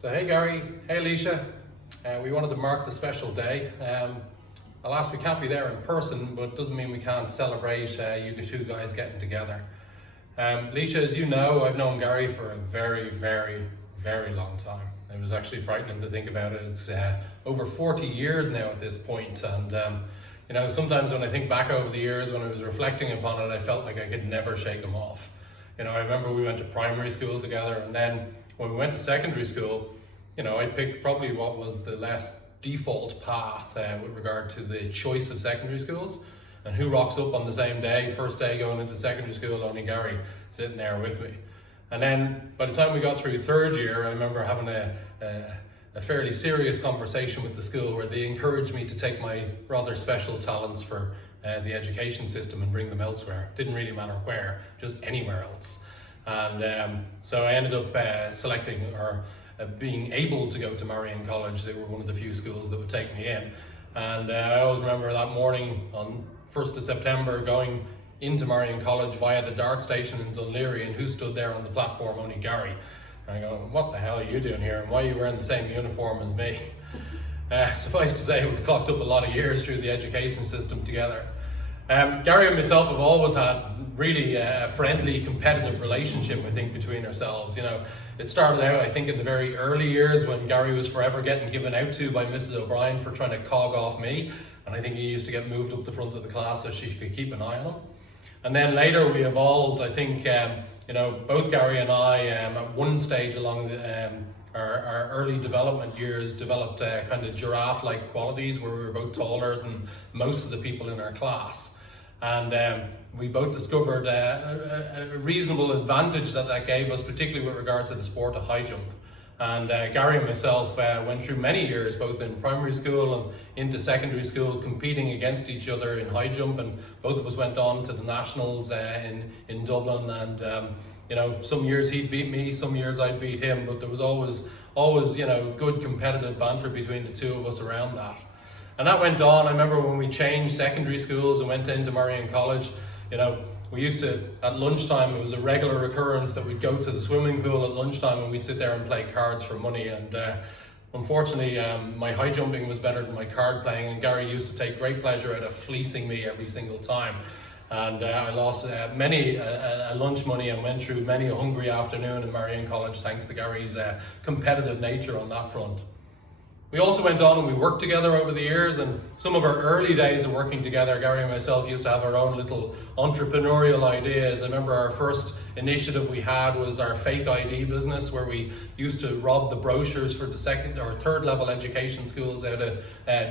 So hey Gary, hey Alicia, we wanted to mark the special day. Alas, we can't be there in person, but it doesn't mean we can't celebrate you two guys getting together. Alicia, as you know, I've known Gary for a very, very, very long time. It was actually frightening to think about it. It's over 40 years now at this point, and you know, sometimes when I think back over the years, when I was reflecting upon it, I felt like I could never shake him off. You know, I remember we went to primary school together, and then when we went to secondary school, you know, I picked probably what was the less default path with regard to the choice of secondary schools. And who rocks up on the same day, first day going into secondary school, only Gary sitting there with me. And then by the time we got through third year, I remember having a fairly serious conversation with the school where they encouraged me to take my rather special talents for the education system and bring them elsewhere. Didn't really matter where, just anywhere else. And so I ended up selecting or being able to go to Marion College. They were one of the few schools that would take me in. And I always remember that morning on 1st of September going into Marion College via the DART station in Dunleary, and who stood there on the platform? Only Gary. And I go, what the hell are you doing here, and why are you wearing the same uniform as me? Suffice to say, we've clocked up a lot of years through the education system together. Gary and myself have always had really a friendly, competitive relationship, I think, between ourselves. You know, it started out, I think, in the very early years when Gary was forever getting given out to by Mrs. O'Brien for trying to cog off me. And I think he used to get moved up the front of the class so she could keep an eye on him. And then later we evolved. I think, you know, both Gary and I, at one stage along our early development years, developed kind of giraffe-like qualities where we were both taller than most of the people in our class. And we both discovered a reasonable advantage that gave us, particularly with regard to the sport of high jump. And Gary and myself went through many years, both in primary school and into secondary school, competing against each other in high jump. And both of us went on to the nationals in Dublin. And you know, some years he'd beat me, some years I'd beat him. But there was always, you know, good competitive banter between the two of us around that. And that went on. I remember when we changed secondary schools and went into Marion College, you know, we used to, at lunchtime, it was a regular occurrence that we'd go to the swimming pool at lunchtime and we'd sit there and play cards for money. And unfortunately, my high jumping was better than my card playing, and Gary used to take great pleasure out of fleecing me every single time. And I lost many lunch money and went through many a hungry afternoon in Marion College thanks to Gary's competitive nature on that front. We also went on and we worked together over the years, and some of our early days of working together, Gary and myself used to have our own little entrepreneurial ideas. I remember our first initiative we had was our fake ID business, where we used to rob the brochures for the second or third level education schools out of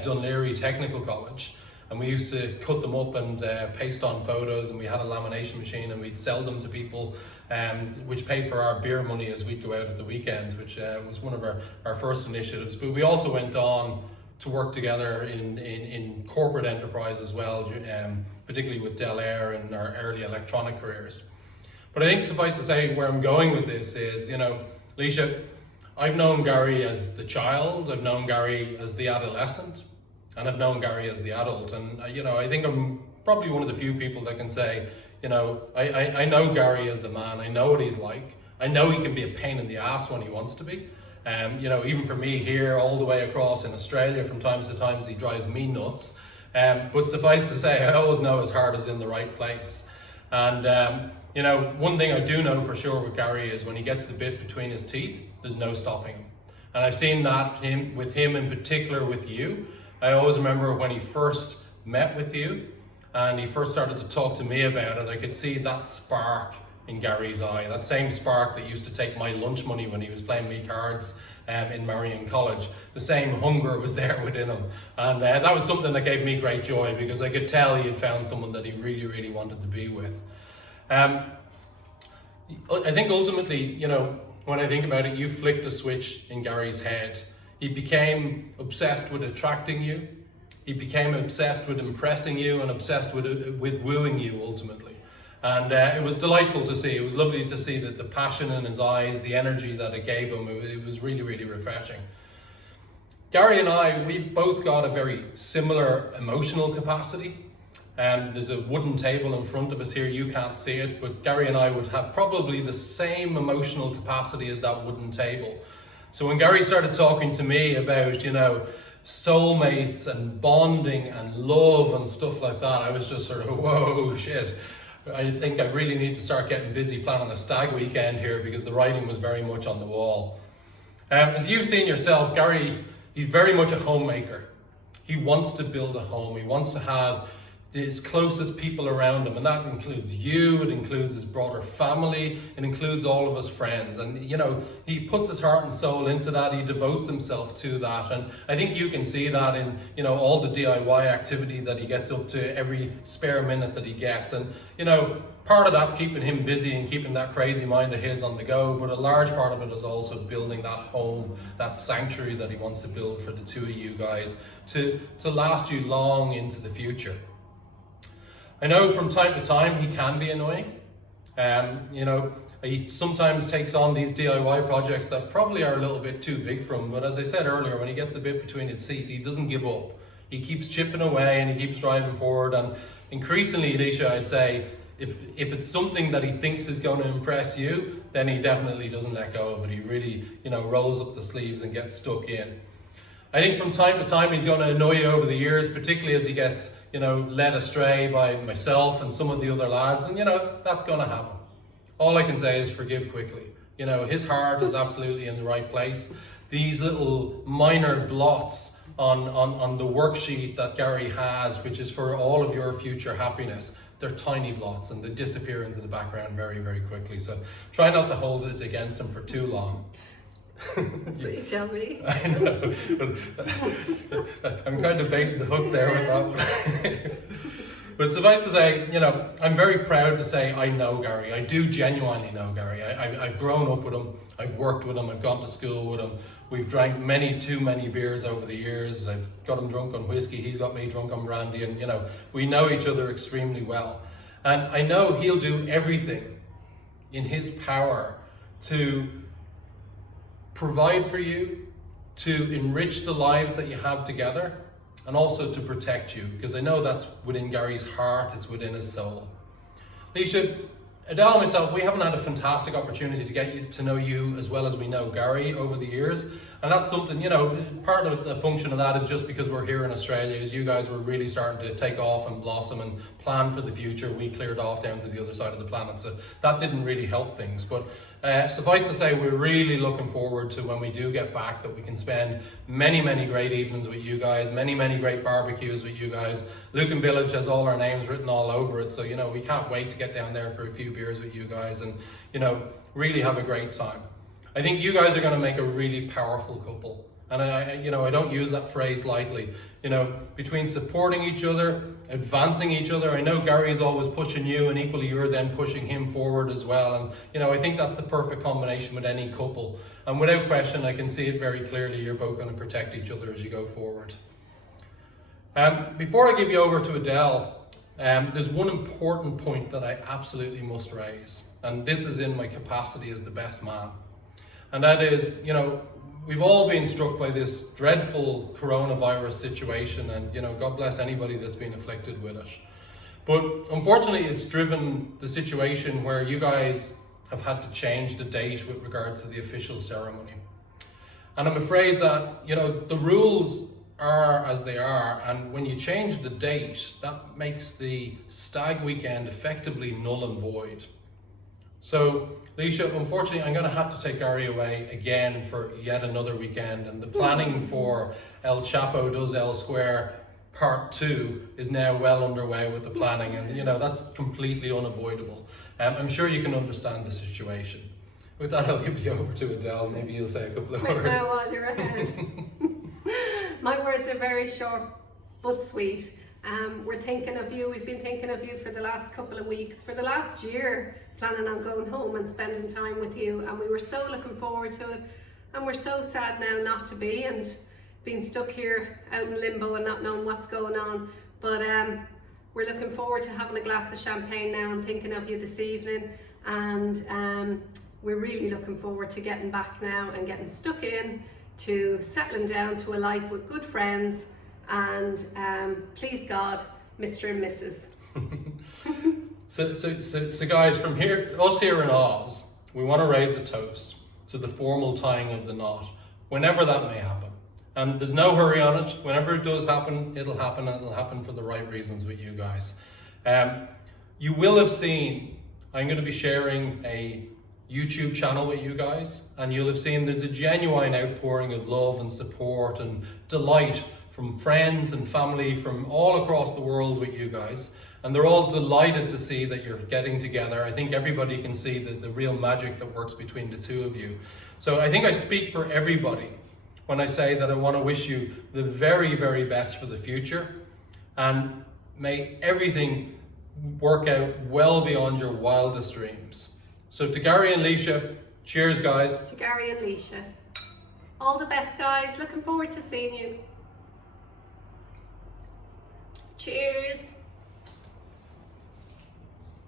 Dunleary Technical College. And we used to cut them up and paste on photos, and we had a lamination machine, and we'd sell them to people, which paid for our beer money as we'd go out at the weekends, which was one of our first initiatives. But we also went on to work together in corporate enterprise as well, particularly with Dell Air in our early electronic careers. But I think suffice to say, where I'm going with this is, you know, Alicia, I've known Gary as the child, I've known Gary as the adolescent, and I've known Gary as the adult. And you know, I think I'm probably one of the few people that can say, you know, I know Gary as the man. I know what he's like. I know he can be a pain in the ass when he wants to be. You know, even for me here, all the way across in Australia, from times to times he drives me nuts. But suffice to say, I always know his heart is in the right place. And you know, one thing I do know for sure with Gary is when he gets the bit between his teeth, there's no stopping him. And I've seen that with him in particular with you. I always remember when he first met with you and he first started to talk to me about it, I could see that spark in Gary's eye, that same spark that used to take my lunch money when he was playing me cards in Marion College. The same hunger was there within him. And that was something that gave me great joy, because I could tell he had found someone that he really, really wanted to be with. I think ultimately, you know, when I think about it, you flicked a switch in Gary's head. He became obsessed with attracting you. He became obsessed with impressing you and obsessed with wooing you ultimately. And it was delightful to see. It was lovely to see that the passion in his eyes, the energy that it gave him, it was really, really refreshing. Gary and I, we've both got a very similar emotional capacity. There's a wooden table in front of us here, you can't see it, but Gary and I would have probably the same emotional capacity as that wooden table. So when Gary started talking to me about, soulmates and bonding and love and stuff like that, I was just sort of, whoa, shit. I think I really need to start getting busy planning a stag weekend here, because the writing was very much on the wall. As you've seen yourself, Gary, he's very much a homemaker. He wants to build a home. He wants to have his closest people around him, and that includes you, it includes his broader family, it includes all of his friends. And he puts his heart and soul into that, he devotes himself to that, and I think you can see that in all the DIY activity that he gets up to every spare minute that he gets. And part of that's keeping him busy and keeping that crazy mind of his on the go, but a large part of it is also building that home, that sanctuary that he wants to build for the two of you guys to last you long into the future. I know from time to time he can be annoying. He sometimes takes on these DIY projects that probably are a little bit too big for him, but as I said earlier, when he gets the bit between his teeth, he doesn't give up. He keeps chipping away and he keeps driving forward, and increasingly, Alicia, I'd say, if it's something that he thinks is going to impress you, then he definitely doesn't let go of it. He really, rolls up the sleeves and gets stuck in. I think from time to time he's going to annoy you over the years, particularly as he gets, led astray by myself and some of the other lads, and that's going to happen. All I can say is forgive quickly. His heart is absolutely in the right place. These little minor blots on the worksheet that Gary has, which is for all of your future happiness, they're tiny blots and they disappear into the background very, very quickly. So try not to hold it against him for too long. That's what you tell me. I know. I'm kind of baiting the hook there with that one. But suffice to say, I'm very proud to say I know Gary. I do genuinely know Gary. I've grown up with him. I've worked with him. I've gone to school with him. We've drank too many beers over the years. I've got him drunk on whiskey. He's got me drunk on brandy. And, we know each other extremely well. And I know he'll do everything in his power to provide for you, to enrich the lives that you have together, and also to protect you, because I know that's within Gary's heart, it's within his soul. Alicia, Adele and myself, we haven't had a fantastic opportunity to get to know you as well as we know Gary over the years, and that's something, part of the function of that is just because we're here in Australia. As you guys were really starting to take off and blossom and plan for the future, we cleared off down to the other side of the planet, so that didn't really help things. But suffice to say, we're really looking forward to when we do get back, that we can spend many, many great evenings with you guys, many, many great barbecues with you guys. Lucan Village has all our names written all over it, so we can't wait to get down there for a few beers with you guys and really have a great time. I think you guys are going to make a really powerful couple, and I don't use that phrase lightly. Between supporting each other, advancing each other. I know Gary's always pushing you, and equally you're then pushing him forward as well. And I think that's the perfect combination with any couple. And without question, I can see it very clearly. You're both going to protect each other as you go forward. Before I give you over to Adele, there's one important point that I absolutely must raise, and this is in my capacity as the best man. And that is, we've all been struck by this dreadful coronavirus situation, and God bless anybody that's been afflicted with it. But unfortunately, it's driven the situation where you guys have had to change the date with regards to the official ceremony. And I'm afraid that, the rules are as they are, and when you change the date, that makes the stag weekend effectively null and void. So, Alicia, unfortunately, I'm going to have to take Gary away again for yet another weekend, and the planning for El Chapo Does El Square Part 2 is now well underway with the planning, and that's completely unavoidable. I'm sure you can understand the situation. With that, I'll give you over to Adele. Maybe you'll say a couple of words. Now while you're ahead. My words are very short but sweet. We're thinking of you. We've been thinking of you for the last couple of weeks, for the last year, planning on going home and spending time with you, and we were so looking forward to it, and we're so sad now not to be, and being stuck here out in limbo and not knowing what's going on. But we're looking forward to having a glass of champagne now and thinking of you this evening, and we're really looking forward to getting back now and getting stuck in to settling down to a life with good friends and please God, Mr. and Mrs. So guys, from here, us here in Oz, we want to raise a toast to the formal tying of the knot whenever that may happen. And there's no hurry on it. Whenever it does happen, it'll happen, and it'll happen for the right reasons with you guys. You will have seen, I'm going to be sharing a YouTube channel with you guys, and you'll have seen there's a genuine outpouring of love and support and delight from friends and family from all across the world with you guys. And they're all delighted to see that you're getting together. I think everybody can see the real magic that works between the two of you. So I think I speak for everybody when I say that I want to wish you the very, very best for the future. And may everything work out well beyond your wildest dreams. So to Gary and Leisha, cheers guys. To Gary and Leisha. All the best guys, looking forward to seeing you. Cheers.